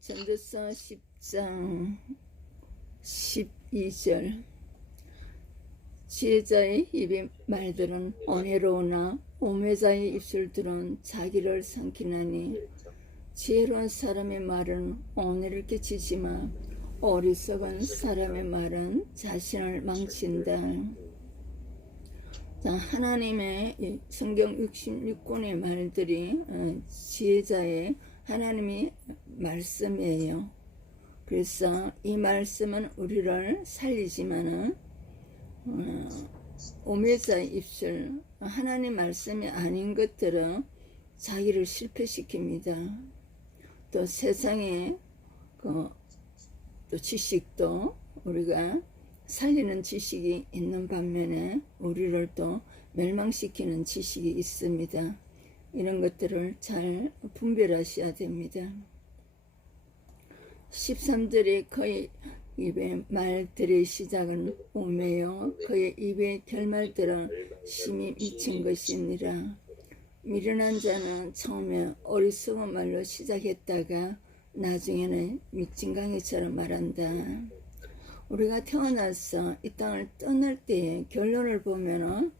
전도서 10장 12절 지혜자의 입의 말들은 언혜로우나 오매자의 입술들은 자기를 삼키나니 지혜로운 사람의 말은 언혜를 끼치지만 어리석은 사람의 말은 자신을 망친다. 자, 하나님의 성경 66권의 말들이 지혜자의 하나님의 말씀이에요. 그래서 이 말씀은 우리를 살리지만은 오매자의 입술, 하나님 말씀이 아닌 것들은 자기를 실패시킵니다. 또 세상에 또 지식도 우리가 살리는 지식이 있는 반면에 우리를 또 멸망시키는 지식이 있습니다. 이런 것들을 잘 분별하셔야 됩니다. 13절에 그의 입의 말들의 시작은 오매요 그의 입의 결말들은 심히 미친 것이니라. 미련한 자는 처음에 어리석은 말로 시작했다가 나중에는 미친강이처럼 말한다. 우리가 태어나서 이 땅을 떠날 때의 결론을 보면은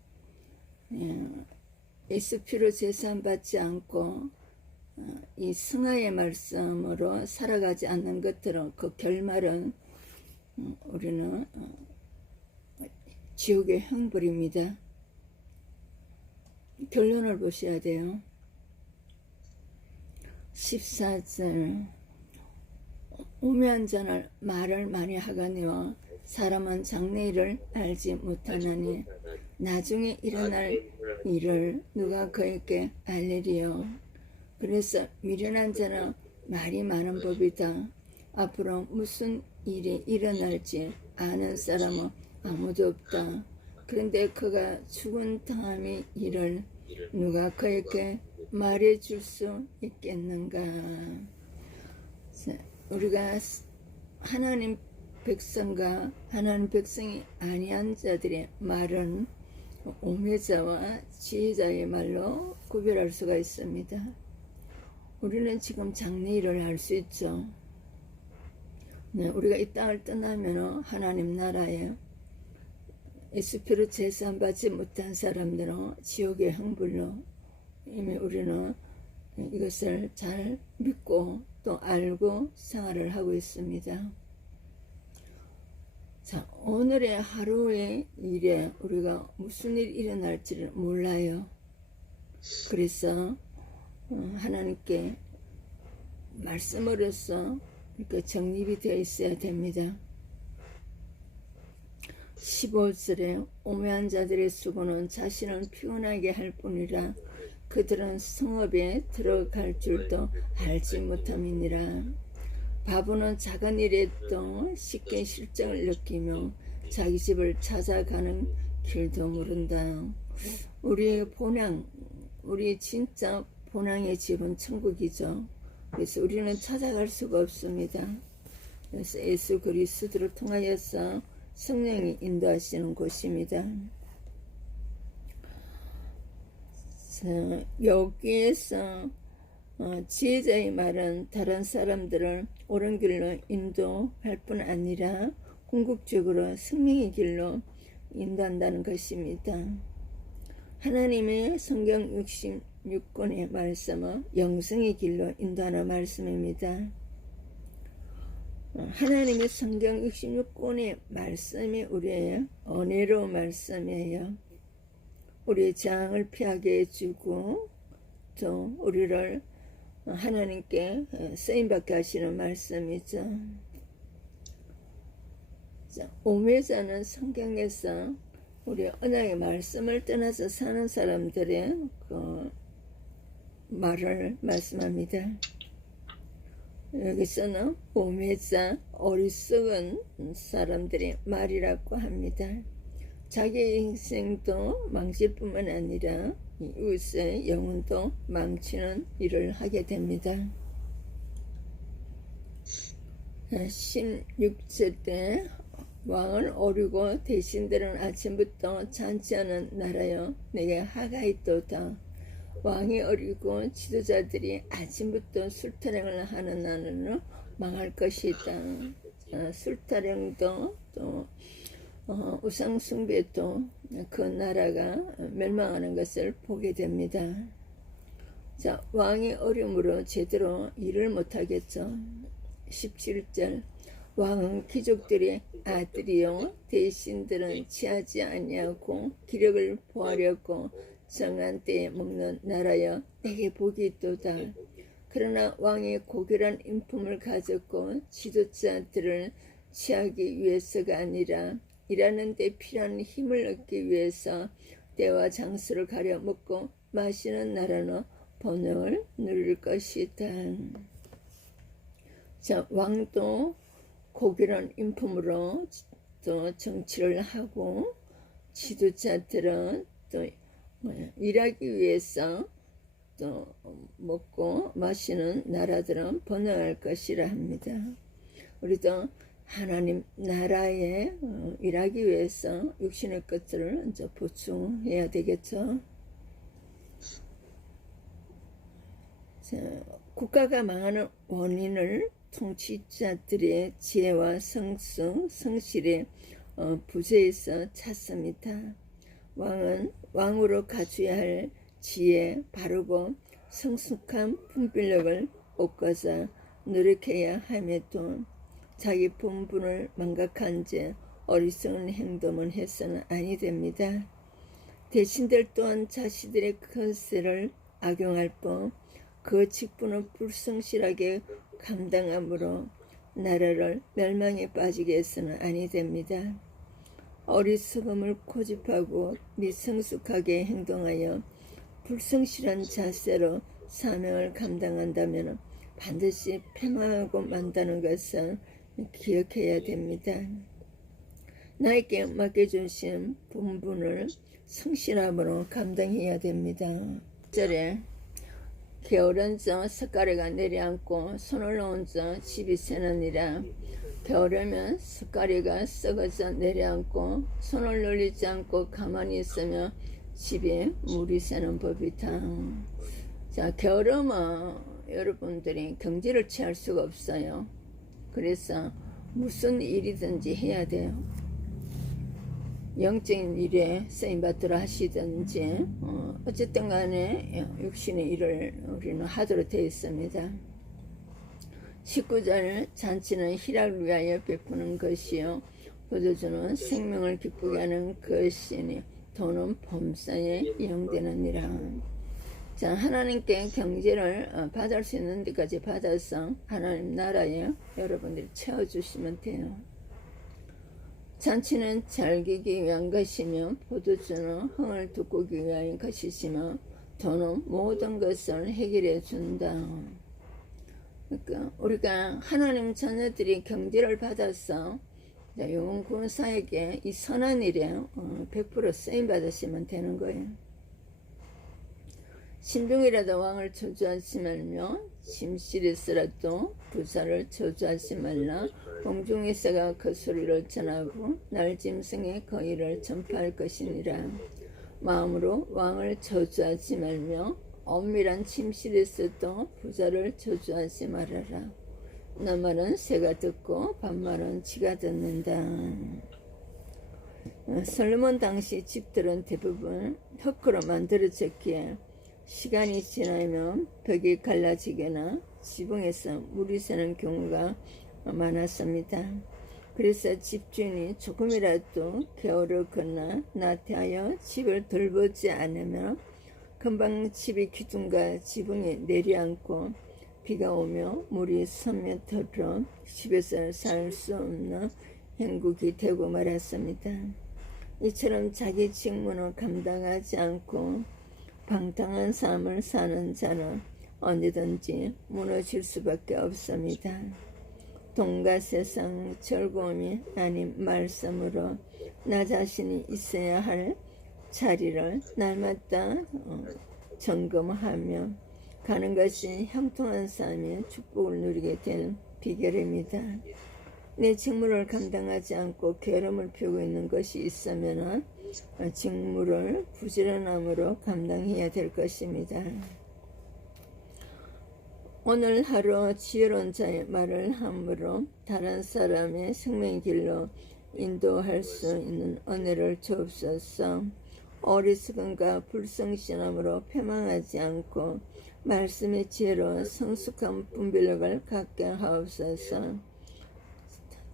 예수 피로 제사함 받지 않고 이 승하의 말씀으로 살아가지 않는 것들은 그 결말은 우리는 지옥의 형벌입니다. 결론을 보셔야 돼요. 14절 오매한 자는 말을 많이 하거니와 사람은 장래일을 알지 못하나니 나중에 일어날 일을 누가 그에게 알리리요. 그래서 미련한 자는 말이 많은 법이다. 앞으로 무슨 일이 일어날지 아는 사람은 아무도 없다. 그런데 그가 죽은 다음의 일을 누가 그에게 말해줄 수 있겠는가. 우리가 하나님 백성과 하나님 백성이 아니한 자들의 말은 오매자와 지혜자의 말로 구별할 수가 있습니다. 우리는 지금 장래일을 알 수 있죠. 우리가 이 땅을 떠나면 하나님 나라에 예수피로 제사함 받지 못한 사람들은 지옥의 형벌로 이미 우리는 이것을 잘 믿고 또 알고 생활을 하고 있습니다. 자, 오늘의 하루의 일에 우리가 무슨 일이 일어날지를 몰라요. 그래서 하나님께 말씀으로서 이렇게 정립이 되어 있어야 됩니다. 15절에 오매한 자들의 수고는 자신을 피곤하게 할 뿐이라 그들은 성읍에 들어갈 줄도 알지 못함이니라. 바보는 작은 일에도 쉽게 실정을 느끼며 자기 집을 찾아가는 길도 모른다. 우리의 본향, 우리 진짜 본향의 집은 천국이죠. 그래서 우리는 찾아갈 수가 없습니다. 그래서 예수 그리스도를 통하여서 성령이 인도하시는 곳입니다. 자, 여기에서 지혜자의 말은 다른 사람들을 옳은 길로 인도할 뿐 아니라 궁극적으로 생명의 길로 인도한다는 것입니다. 하나님의 성경 66권의 말씀은 영생의 길로 인도하는 말씀입니다. 하나님의 성경 66권의 말씀이 우리의 은혜로운 말씀이에요. 우리의 재앙을 피하게 해주고 또 우리를 하나님께 쓰임받게 하시는 말씀이죠. 자, 오매자는 성경에서 우리 언약의 말씀을 떠나서 사는 사람들의 그 말을 말씀합니다. 여기서는 오매자, 어리석은 사람들의 말이라고 합니다. 자기의 인생도 망칠 뿐만 아니라 이웃의 영혼도 망치는 일을 하게 됩니다. 16절 때 왕을 오르고 대신들은 아침부터 잔치하는 나라여 내게 화가 있도다. 왕이 어리고 지도자들이 아침부터 술타령을 하는 나라는 망할 것이다. 술타령도 또 우상숭배도 그 나라가 멸망하는 것을 보게 됩니다. 자, 왕이 어려움으로 제대로 일을 못하겠죠. 17절 왕은 귀족들의 아들이요 대신들은 취하지 아니하고 기력을 보하려고 정한 때에 먹는 나라여 내게 복이 있도다. 그러나 왕이 고결한 인품을 가졌고 지도자들을 취하기 위해서가 아니라 일하는 데 필요한 힘을 얻기 위해서 때와 장소를 가려 먹고 마시는 나라는 번영을 누릴 것이다. 자, 왕도 고결한 인품으로 또 정치를 하고 지도자들은 또 일하기 위해서 또 먹고 마시는 나라들은 번영할 것이라 합니다. 우리도 하나님 나라에 일하기 위해서 육신의 것들을 이제 보충해야 되겠죠. 자, 국가가 망하는 원인을 통치자들의 지혜와 성실의 부재에서 찾습니다. 왕은 왕으로 갖춰야 할 지혜, 바르고 성숙한 분별력을 얻고자 노력해야 함에도 자기 본분을 망각한 채 어리석은 행동을 해서는 아니 됩니다. 대신들 또한 자신들의 권세를 악용할 뿐 그 직분을 불성실하게 감당함으로 나라를 멸망에 빠지게 해서는 아니 됩니다. 어리석음을 고집하고 미성숙하게 행동하여 불성실한 자세로 사명을 감당한다면 반드시 패망하고 만다는 것을 기억해야 됩니다. 나에게 맡겨주신 본분을 성실함으로 감당해야 됩니다. 1절에 게으른 자 숟가락가 내려앉고 손을 놓은 자 집이 새느니라. 게으르면 숟가락가 썩어져 내려앉고 손을 놀리지 않고 가만히 있으면 집에 물이 새는 법이다. 자, 게으름은 여러분들이 경지를 취할 수가 없어요. 그래서 무슨 일이든지 해야 돼요. 영적인 일에 쓰임받도록 하시든지 어쨌든 간에 육신의 일을 우리는 하도록 되어 있습니다. 19절 잔치는 희락을 위하여 베푸는 것이요 포도주는 생명을 기쁘게 하는 것이니 돈은 범사에 이용되느니라. 자, 하나님께 경제를 받을 수 있는 데까지 받아서 하나님 나라에 여러분들이 채워주시면 돼요. 잔치는 즐기기 위한 것이며 포도주는 흥을 돋구기 위한 것이시며 돈은 모든 것을 해결해 준다. 그러니까 우리가 하나님 자녀들이 경제를 받아서 영혼 구원사에게 이 선한 일에 100% 쓰임 받으시면 되는 거예요. 신중이라도 왕을 저주하지 말며 침실에서라도 부사를 저주하지 말라. 공중에서가 그 소리를 전하고 날짐승의 거의를 전파할 것이니라. 마음으로 왕을 저주하지 말며 엄밀한 침실에서도 부자를 저주하지 말아라. 나말은 새가 듣고 반말은 쥐가 듣는다. 솔로몬 당시 집들은 대부분 흙으로 만들어졌기에 시간이 지나면 벽이 갈라지거나 지붕에서 물이 새는 경우가 많았습니다. 그래서 집주인이 조금이라도 게으르거나 나태하여 집을 돌보지 않으면 금방 집이 기둥과 지붕에 내려앉고 비가 오며 물이 서면토록 집에서 살 수 없는 형국이 되고 말았습니다. 이처럼 자기 직무는 감당하지 않고 방탕한 삶을 사는 자는 언제든지 무너질 수밖에 없습니다. 돈과 세상 즐거움이 아닌 말씀으로 나 자신이 있어야 할 자리를 날마다 점검하며 가는 것이 형통한 삶의 축복을 누리게 될 비결입니다. 내 직무를 감당하지 않고 게으름을 피우고 있는 것이 있으면 직무를 부지런함으로 감당해야 될 것입니다. 오늘 하루 지혜로운 자의 말을 함으로 다른 사람의 생명의 길로 인도할 수 있는 은혜를 주옵소서. 어리석음과 불성실함으로 패망하지 않고 말씀의 지혜로 성숙한 분별력을 갖게 하옵소서.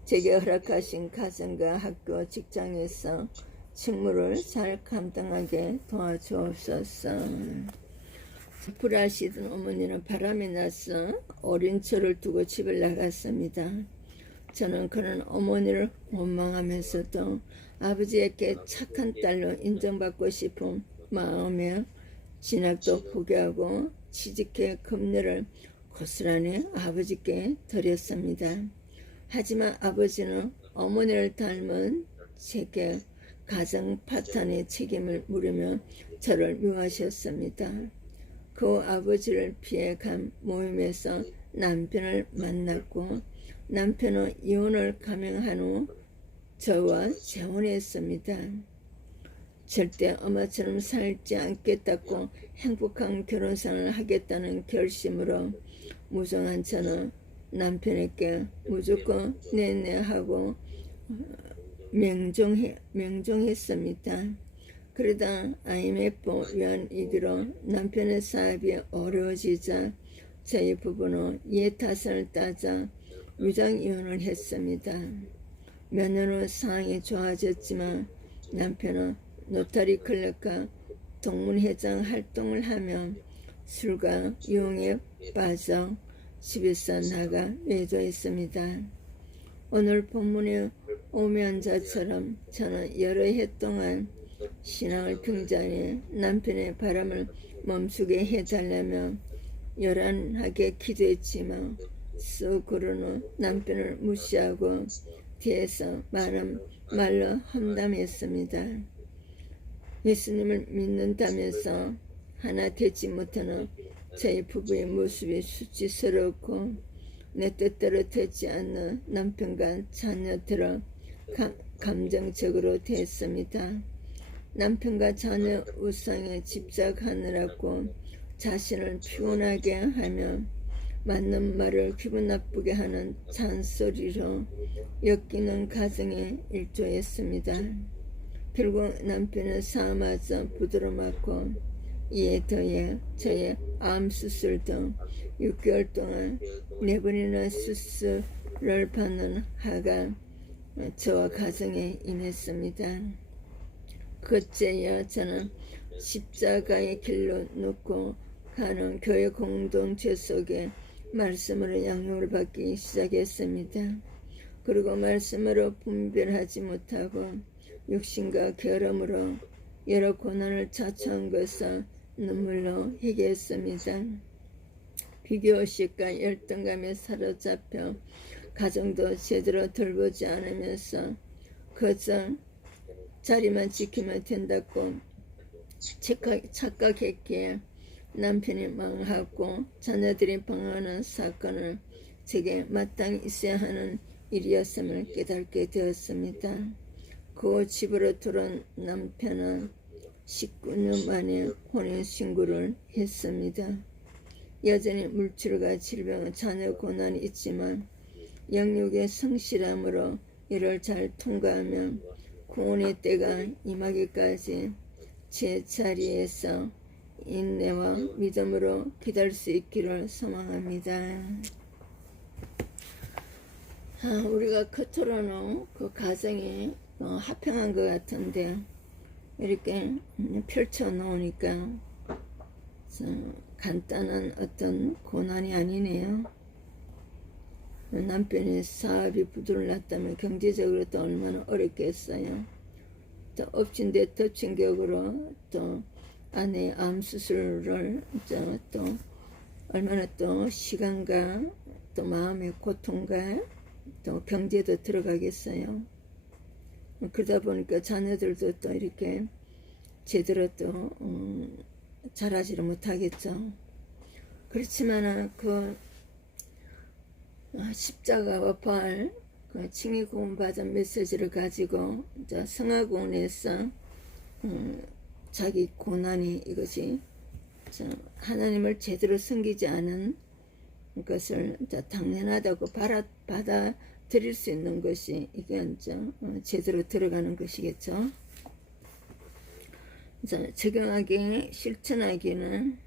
제게 허락하신 가정과 학교, 직장에서 직무를 잘 감당하게 도와주옵소서. 불하시던 어머니는 바람이 나서 어린 저를 두고 집을 나갔습니다. 저는 그런 어머니를 원망하면서도 아버지에게 착한 딸로 인정받고 싶은 마음에 진학도 포기하고 취직해 금리를 고스란히 아버지께 드렸습니다. 하지만 아버지는 어머니를 닮은 제게 가정 파탄의 책임을 물으며 저를 미워하셨습니다. 그 아버지를 피해 간 모임에서 남편을 만났고 남편은 이혼을 감행한 후 저와 재혼했습니다. 절대 엄마처럼 살지 않겠다고 행복한 결혼생활을 하겠다는 결심으로 무정한 저는 남편에게 무조건 내내하고 명종했습니다. 그러다 IMF 위안위기로 남편의 사업이 어려워지자 저희 부부는 이해타산을 따자 위장이혼을 했습니다. 몇 년 후 상황이 좋아졌지만 남편은 노타리 클럽과 동문회장 활동을 하며 술과 유흥에 빠져 집에서 나가 외도했습니다. 오늘 본문의 오면자처럼 저는 여러 해 동안 신앙을 병자해 남편의 바람을 멈추게 해달라며 요란하게 기도했지만 속으로는 남편을 무시하고 뒤에서 많은 말로 험담했습니다. 예수님을 믿는다면서 하나 되지 못하는 저희 부부의 모습이 수치스럽고 내 뜻대로 되지 않는 남편과 자녀들을 감정적으로 대했습니다. 남편과 자녀 우상에 집착하느라고 자신을 피곤하게 하며 맞는 말을 기분 나쁘게 하는 잔소리로 엮이는 가정에 일조했습니다. 결국 남편은 삶아서 부드러웠고 이에 더해 저의 암 수술도 6개월 동안 4번이나 수술을 받는 하가 저와 가정에 임했습니다. 그제야 저는 십자가의 길로 놓고 가는 교회 공동체 속에 말씀으로 양육을 받기 시작했습니다. 그리고 말씀으로 분별하지 못하고 육신과 결함으로 여러 고난을 자초한 것을 눈물로 회개했습니다. 비교의식과 열등감에 사로잡혀 가정도 제대로 돌보지 않으면서 그저 자리만 지키면 된다고 착각했기에 남편이 망하고 자녀들이 방황하는 사건을 제게 마땅히 있어야 하는 일이었음을 깨닫게 되었습니다. 그 집으로 들어온 남편은 19년 만에 혼인신고를 했습니다. 여전히 물질과 질병, 자녀 고난이 있지만 영육의 성실함으로 이를 잘 통과하며 구원의 때가 임하기까지 제 자리에서 인내와 믿음으로 기다릴 수 있기를 소망합니다. 우리가 겉으로는 그 가정이 화평한 것 같은데 이렇게 펼쳐 놓으니까 간단한 어떤 고난이 아니네요. 남편의 사업이 부도났다면 경제적으로 또 얼마나 어렵겠어요. 또 엎친 데 덮친 격으로 또 아내의 암 수술을 또 얼마나 또 시간과 또 마음의 고통과 또 경제도 들어가겠어요. 그러다 보니까 자녀들도 또 이렇게 제대로 또 잘하지를 못하겠죠. 그렇지만 그 십자가와 부활 그 칭의 구원 받은 메시지를 가지고 이제 성화구원에서 자기 고난이 이것이 하나님을 제대로 섬기지 않은 것을 이제 당연하다고 받아들일 수 있는 것이 이게 이제 제대로 들어가는 것이겠죠. 자, 적용하기, 실천하기는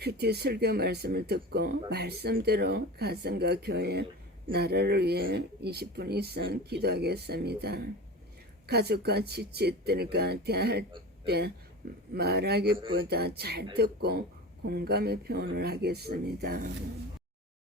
큐티 설교 말씀을 듣고 말씀대로 가정과 교회, 나라를 위해 20분 이상 기도하겠습니다. 가족과 지치들과 대화할 때 말하기보다 잘 듣고 공감의 표현을 하겠습니다.